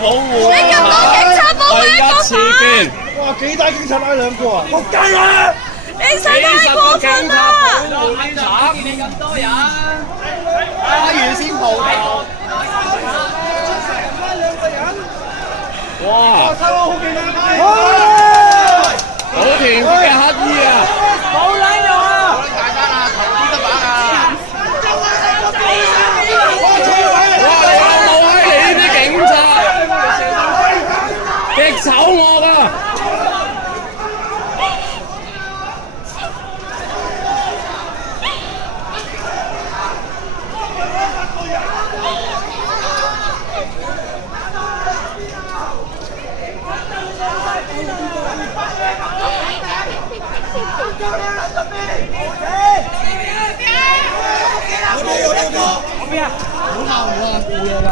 保護。你咁多警察保護一個犯？哇！幾大警察拉兩個啊！仆街啊！你使太過分啦！慘！你咁多人，預先報道。哇！好勁啊！好團結嘅乞衣啊！冇禮用啊！大家啊，投資得把啊！哇！你老母閪！你呢啲警察極醜惡啊！我邊啊？好鬧我啊！冇嘢㗎。